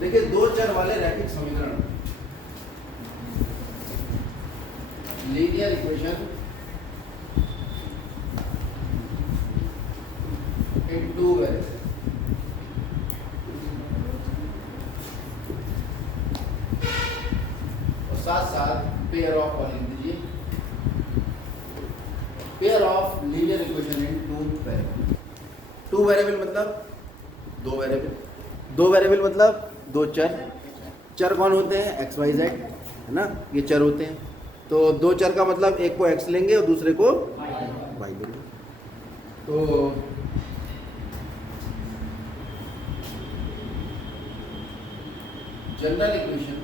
देखिए दो चर वाले रैखिक समीकरण, linear equation in two variable, और साथ साथ पेयर ऑफ और लिख दीजिए, pair of linear equation in two variable. Two variable मतलब दो वेरिएबल, दो वेरिएबल मतलब दो चर। चर कौन होते हैं? एक्स वाई जेड, है ना, ये चर होते हैं। तो दो चर का मतलब एक को एक्स लेंगे और दूसरे को वाई लेंगे। तो general equation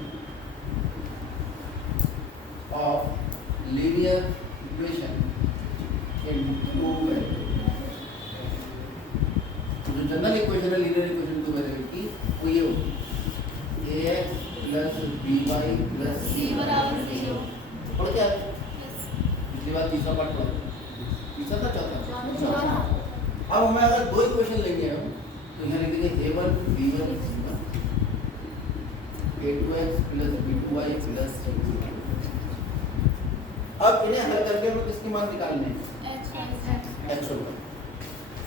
of linear equation in two variable, जो जनरल इक्वेशन है लीनियर इक्वेशन टू वेरिएबल की, वो ये होगी ax plus by plus c बराबर 0। और क्या है? पिछली बार तीसरा पार्ट पढ़ा, तीसरा था चौथा। अब हमें अगर दो इक्वेशन लेंगे हम, तो यहाँ लिख देंगे a1 b1 c1, a2x plus b2y plus c2। अब इन्हें हल करके हमें किसकी मान निकालने हैं? x और y।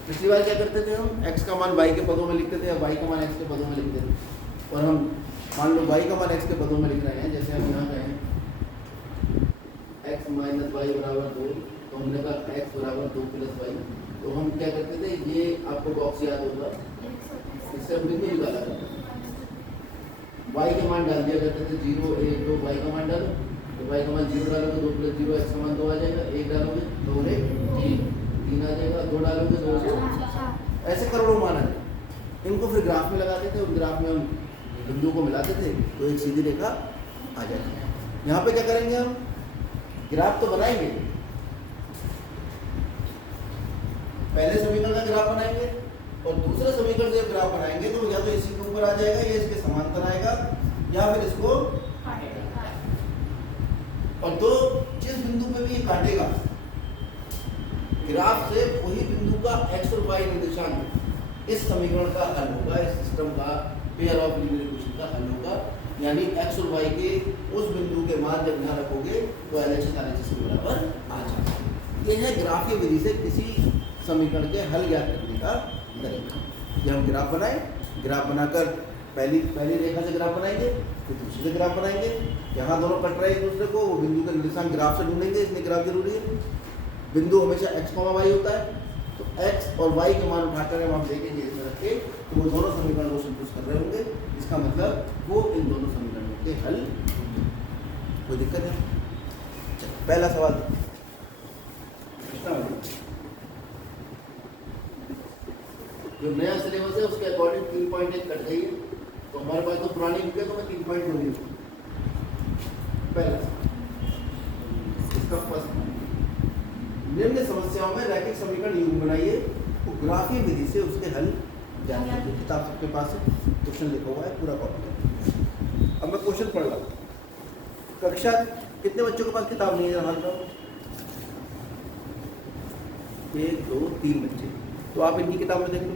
पिछली बार क्या करते थे हम? x का मान y के पदों में लिखते थे, y का मान x के पदों में लिखते थे। और हम मान लो y का मान x के पदों में लिख रहे हैं, जैसे हम यहाँ कहें x माइनस वाई बराबर 2, तो हमने कहा x बराबर 2 प्लस वाई। तो हम क्या करते थे, ये आपको बॉक्स याद होगा, इससे हम बिंदु निकाला करते थे, y के मान डाल दिया करते थे 0 1 2, y का मान डालो, तो y का मान 0 डालोगे 2 प्लस 0 x का मान 2 आ जाएगा, 1 डालोगे 2 3 आ जाएगा, 2 डालोगे 2 से ऐसे करोड़ों मान आ जाए। इनको फिर ग्राफ में लगाते थे, उस ग्राफ में हम बिंदु को मिलाते थे, तो एक सीधी रेखा आ जाती है। यहाँ पे क्या करेंगे हम? ग्राफ तो बनाएंगे, पहले समीकरण का ग्राफ बनाएंगे और दूसरे समीकरण से ग्राफ बनाएंगे, तो या तो इसी के ऊपर आ जाएगा, या इसके समांतर आएगा, या फिर इसको और तो जिस बिंदु पे भी ये काटेगा ग्राफ से, वही बिंदु का x और y निर्देशांक इस समीकरण का हल होगा, इस सिस्टम का पेयर ऑफ लीनियर इक्वेशन का हल होगा। यानी x और y के उस बिंदु के मान जब यहाँ रखोगे तो LHS RHS के बराबर आ जाएगा। यह है ग्राफीय विधि से किसी समीकरण के हल ज्ञात करने का तरीका। ये हम ग्राफ बनाए, ग्राफ बनाकर पहली रेखा से ग्राफ बनाएंगे, फिर दूसरी से ग्राफ बनाएंगे, यहाँ दोनों कट रहे हैं एक दूसरे को, वो बिंदु के निर्देशांक ग्राफ से ढूंढेंगे, इसलिए ग्राफ जरूरी है। बिंदु हमेशा x, y होता है, तो x और y के मान उठाकर हम देखेंगे इसमें रख के, तो वो दोनों समीकरण को संतुष्ट कर रहे होंगे। इसका मतलब वो इन दोनों समीकरणों के हल। कोई दिक्कत है? चलो पहला सवाल जो नया सिलेबस है उसके अकॉर्डिंग 3.1 कट गई है, तो हमारे पास तो पुरानी बुक है, तो मैं 3.2 लूँगी। पहला इसका फर्स्ट, निम्न समस्याओं में रैखिक समीकरण युग्म बनाइए, तो ग्राफीय विधि से उसके हल जानते हैं। किताब सबके पास है, क्वेश्चन लिखा हुआ है, पूरा कॉपी करें। अब मैं क्वेश्चन पढ़ रहा हूँ। कक्षा कितने बच्चों के पास किताब नहीं है? हाल का 1 2 3 बच्चे, तो आप इनकी किताब में देख लो,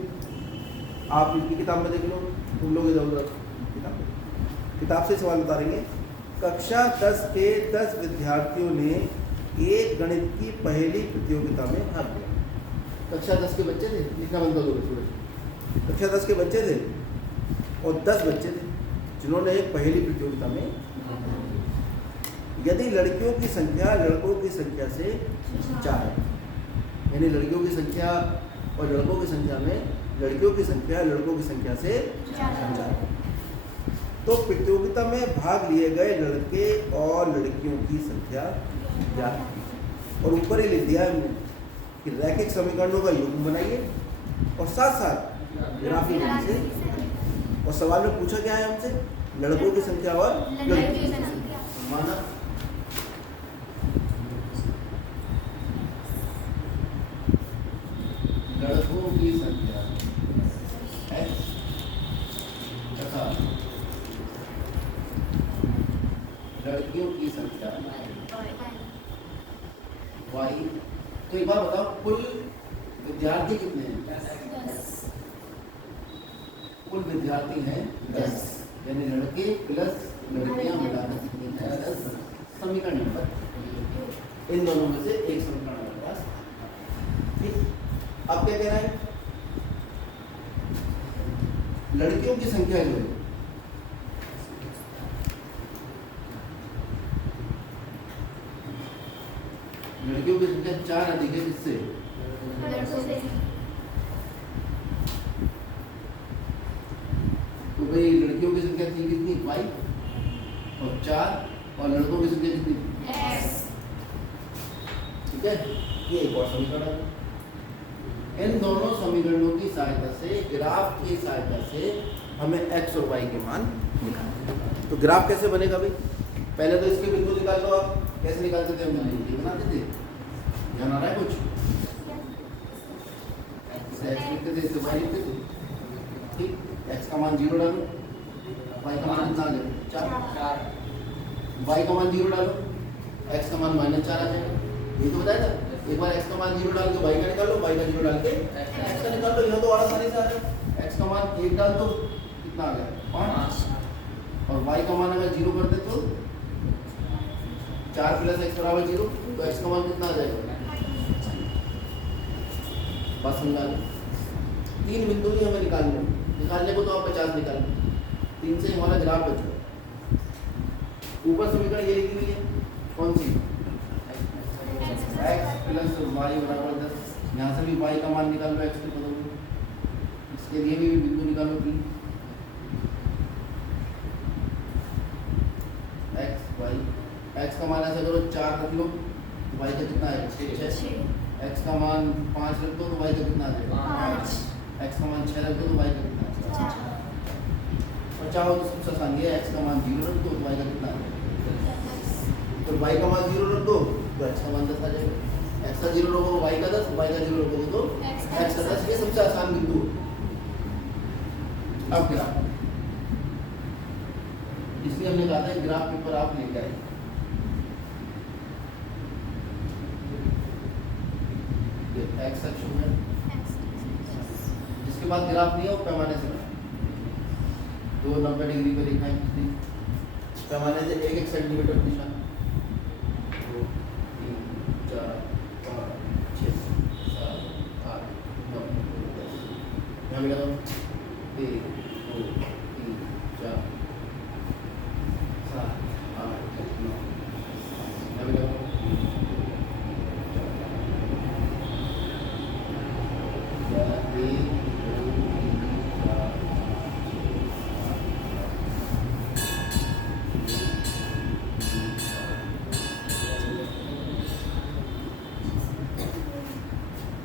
आप इनकी किताब में देख लो, तुम लोग इधर उधर किताब से सवाल उतारेंगे। कक्षा 10 के 10 विद्यार्थियों ने एक गणित की पहली प्रतियोगिता में भाग लिया। कक्षा 10 के बच्चे थे, लिखना बंद कर दो। कक्षा 10 के बच्चे थे और 10 बच्चे थे जिन्होंने एक पहली प्रतियोगिता में भाग लिया। यदि लड़कियों की संख्या लड़कों की संख्या से 4 है, यानी लड़कियों की संख्या और लड़कों की संख्या में लड़कियों की संख्या लड़कों की संख्या से 4 है, तो प्रतियोगिता में भाग लिए गए लड़के और लड़कियों की संख्या ज्ञात की। और ऊपर ही लिख दिया हमने कि रैखिक समीकरणों का युग्म बनाइए और साथ साथ ग्राफीय विधि से। और सवाल में पूछा क्या है हमसे? लड़कों की संख्या और लड़कियों की संख्या। माना लड़कों की संख्या x तथा लड़कियों की संख्या y। तो एक बार बताओ, कुल विद्यार्थी कितने हैं? 10। कुल विद्यार्थी हैं 10। यानी लड़के प्लस लड़कियां मिलाकर समीकरण नंबर, इन दोनों में से एक समीकरण हमारे पास। ठीक, अब क्या कह रहा है, लड़कियों की संख्या जो है लड़कियों की संख्या 4 अधिक है, किससे? तो भाई लड़कियों की संख्या थी कितनी? 5 और 4, और लड़कों की संख्या कितनी? ठीक है, ये एक और समीकरण है। इन दोनों समीकरणों की सहायता से, ग्राफ की सहायता से हमें x और y के मान निकालने हैं। तो ग्राफ कैसे बनेगा भाई? पहले तो इसके बिंदु निकाल लो आप। कैसे निकालते थे हम? ये बनाते थे, ध्यान आ रहा है कुछ? x लिखते थे, इससे y लिखते थे। ठीक, x का मान 0 डालो, y का मान कितना आ जाएगा? 4। y का मान 0 डालो, x का मान -4 आ जाएगा। ये तो बताया था। एक बार x का मान 0 डाल के y का निकाल लो, y का 0 डाल के x का निकाल लो। यहाँ तो आसानी से आ जाएगा। x का मान 1 डाल दो, कितना आ गया? 5। और y का मान अगर 0 कर दे तो 4 + x = 0, तो x का मान कितना आ जाएगा? बस समझा लो। 3 बिंदु ही हमें निकालने को तो आप 50 निकाल लो। 3 से हमारा ग्राफ बचा। ऊपर समीकरण ये लिखी हुई है, कौन सी? x + y = 10। यहाँ से भी y का मान निकाल लो, x के बदल में। इसके लिए भी बिंदु निकालो 3। x y, x का मान ऐसा करो 4 रख लो, y का कितना है? 6। x का मान 5 रख दो तो y का कितना आ जाएगा? 5। x का मान 6 रख दो तो y का कितना आ जाएगा? 4। और चाहो तो सबसे आसान ये, x का मान 0 रख दो तो y का कितना आ जाएगा? तो y का मान 0 रख दो तो x का मान 10 आ जाएगा। x का 0 रखो y का 10, y का 0 रखो तो x का 10। ये सबसे आसान बिंदु। अब ग्राफ, इसलिए हमने कहा था ग्राफ पेपर आप लेकर आए। एक्स अक्ष है, जिसके बाद ग्राफ नहीं है वो पैमाने से 90 डिग्री पे लिखा है। पैमाने से 1-1 सेंटीमीटर निशान। 2 3 4 5 6 7 8 9 10। यहाँ मिला 1 2 3 4 7 8 9। यहाँ मिला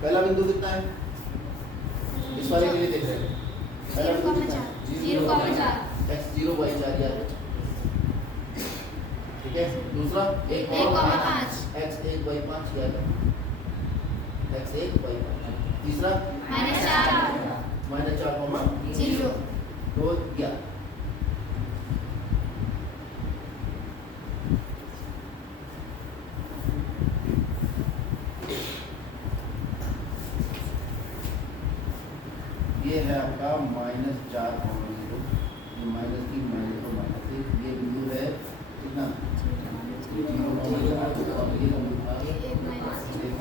पहला बिंदु कितना है? इस वाले के लिए देख रहे हैं। पहला बिंदु कितना है? 0,4। x 0 y 4 याद रखो। ठीक है, दूसरा 1,5 x 1 y 5 याद रखो। x 1 y 5। तीसरा -4,0 तो 11। ये है आपका -4,0, -3 -1। ये बिंदु है कितना?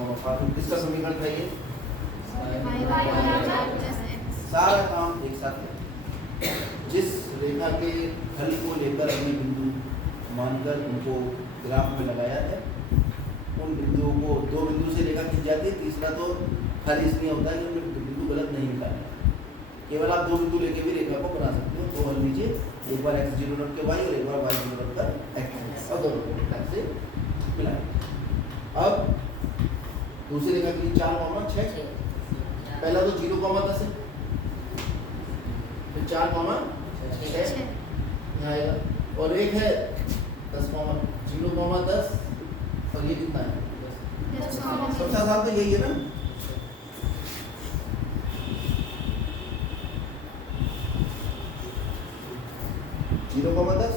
1,5। किसका समीकरण था ये? सारा काम एक साथ है। जिस रेखा के हल को लेकर हमने बिंदु मानकर उनको ग्राफ में लगाया है, उन बिंदुओं को 2 बिंदु से रेखा खींच जाती है। तीसरा तो खाली इसलिए होता है कि हमने बिंदु गलत नहीं निकाला। केवल आप 2 बिंदु लेके भी रेखा को बना सकते हो। तो हल लीजिए, एक बार x 0 रख के y और एक बार y 0 रख कर x, और दोनों को से मिलाएं। अब दूसरी रेखा के लिए 4,6। पहला तो 0,10 है, फिर 4,6 यहाँ आएगा, और एक है 10,0,10, और ये कितना है? सबसे आसान तो यही है ना। जीरो कॉमा 10,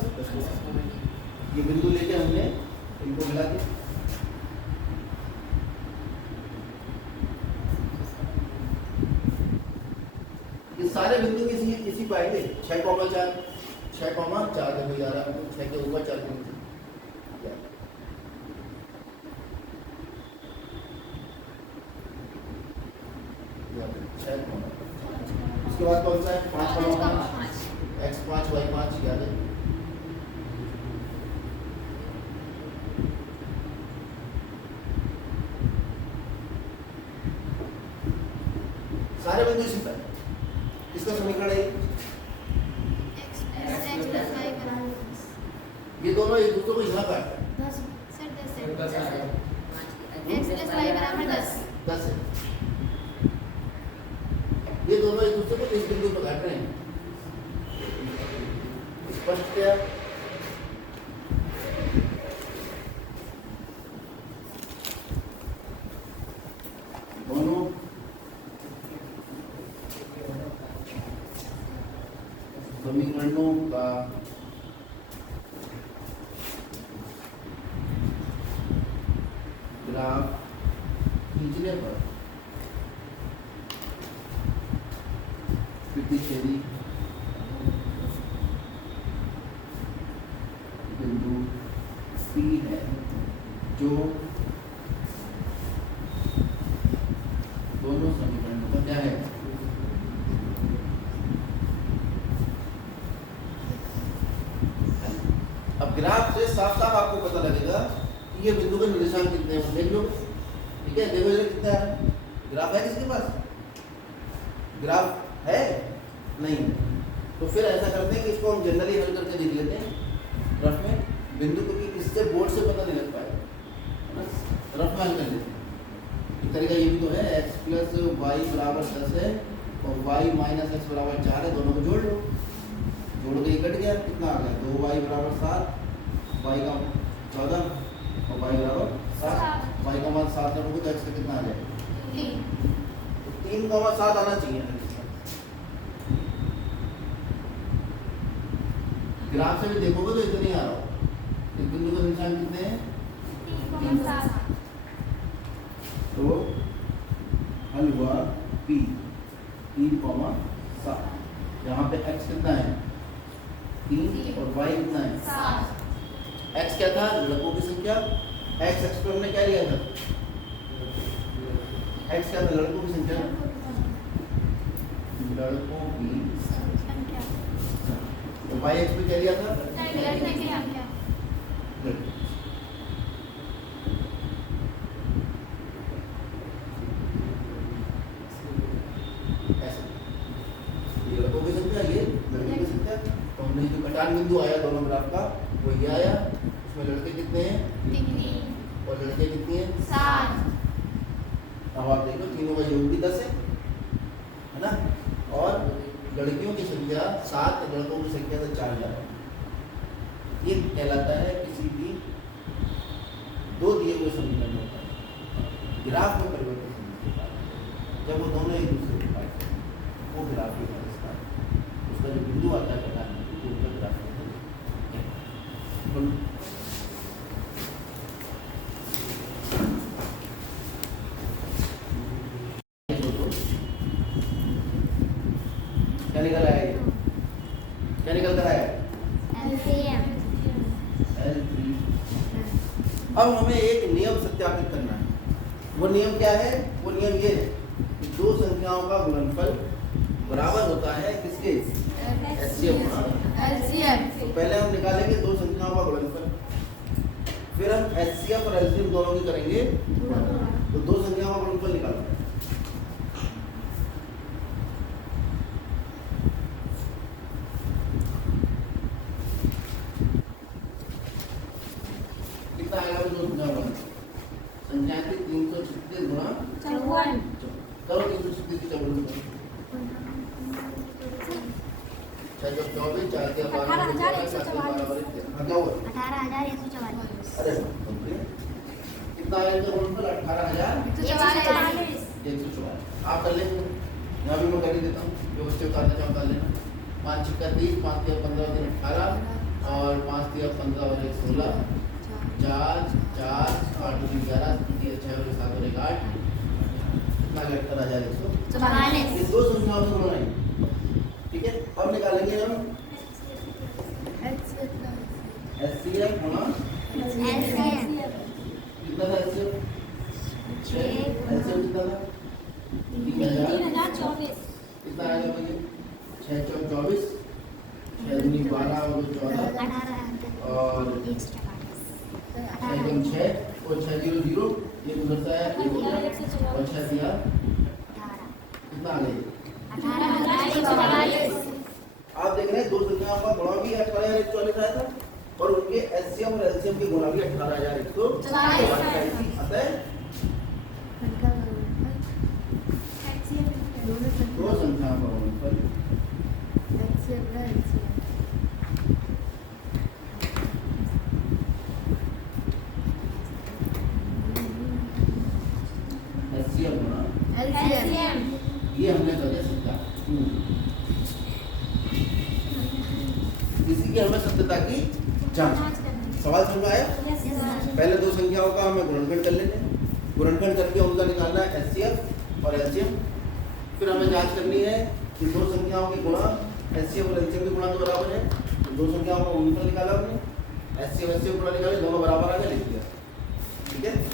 ये बिंदु लेके हमने इनको मिला दिया। ये सारे बिंदु इसी पाएंगे। 6,4 6,4 देखो 11 6 के ऊपर 4 के नीचे उसके बाद कौन सा है 5,5 x5 y5 याद है सारे बिंदु इसी पर किसका समीकरण है ये दोनों एक दूसरे को यहाँ काटते हैं 10 है ये दोनों एक दूसरे को इस बिंदु पर काट रहे हैं स्पष्ट क्या दोनों समीकरणों का ग्राफ खींचने पर प्रतिच्छेदी बिंदु C है जो दोनों समीकरणों का क्या है अब ग्राफ से साफ साफ आपको पता लगेगा कि ये बिंदु के निर्देशांक कितने हैं देख लो ठीक है देखो इधर कितना है ग्राफ है किसके पास ग्राफ है नहीं तो फिर ऐसा करते हैं कि इसको हम जनरली हल करके देख लेते हैं रफ में बिंदु को कि इससे बोर्ड से पता नहीं लग पाएगा रफ में हल कर लेते हैं एक तरीका ये भी तो है x + y = 10 है और y - x = 4 है दोनों को जोड़ लो जोड़ के कट गया कितना आ गया 2y = 7 y का 14 और y = 7 y का मान 7 रखोगे तो x का कितना आ जाएगा 3,7 आना चाहिए ग्राफ से भी देखोगे तो इतना ही आ रहा हो इस बिंदु का निशान कितने हैं तो हल हुआ P 3,7 यहाँ पे x कितना है 3 और y कितना है 7 x क्या था लड़कों की संख्या x पर हमने क्या लिया था x क्या था लड़कों की संख्या लड़कों की तो y x पे क्या लिया था ये लड़कों की संख्या ये लड़के की संख्या तो हमने जो कटान बिंदु आया दोनों ग्राफ का वो ये आया उसमें लड़के कितने हैं और लड़के कितनी हैं 7 अब आप देखो तीनों का योग भी 10 है ना और लड़कियों की संख्या 7 लड़कों की संख्या से 4 ज्यादा ये कहलाता है किसी भी दो दिए हुए समीकरण में ग्राफ में परिवर्तन जब वो दोनों एक दूसरे के पास वो ग्राफ ही है उसका जो बिंदु आता है पता नहीं तो उनका ग्राफ क्या निकल आया क्या निकल कर आया L3 अब हमें एक नियम सत्यापित करना है वो नियम क्या है वो नियम ये है कि दो संख्याओं का गुणनफल बराबर होता है किसके HCF तो पहले हम निकालेंगे दो संख्याओं का गुणनफल फिर हम HCF और LCM दोनों की करेंगे तो दो संख्याओं का गुणनफल निकालते हैं कितना आएगा दो संख्या की 336 गुणा 54 करो 336 की 54 चाहे 24 4 के 18,144 अरे कितना आएगा तो गुणनफल 18,144 आप कर लेंगे यहाँ भी मैं कर ही देता हूँ जो बच्चे करना चाहो कर लेना 5 × 30 5 × 15 × 18 और 5 × 15 और 1 16 4 4 8 × 11 6 और 7 और 1 8 कितना 18,144 ये दो संख्याओं से गुणा है ठीक है अब निकालेंगे हम HCF गुणा कितना था HCF 6 HCF कितना था 3024 कितना आएगा भैया 6 चौक 24 6 दूनी 12 और 14 और 6 और 6 0 0 ये उधर से है ये उधर और 6 दिया कितना आ गया आप देख रहे हैं दो संख्याओं का गुणा भी 18,144 आया था और उनके एचसीएम और एलसीएम के गुणा भी 18,144 अतः दो संख्याओं का गुणनफल एचसीएम गुणा ये हमने कर दिया सत्ता इसी की हमें सत्यता की जांच सवाल समझ में आया पहले दो संख्याओं का हमें गुणनखंड कर लेते हैं गुणनखंड करके उनका निकालना है एचसीएफ और एलसीएम फिर हमें जांच करनी है कि दो संख्याओं के गुणा एचसीएफ और एलसीएम के गुणा के बराबर है तो दो संख्याओं का गुणनफल निकाला हमने एचसीएफ एलसीएम गुणा निकाले दोनों बराबर आ गए लिख दिया ठीक है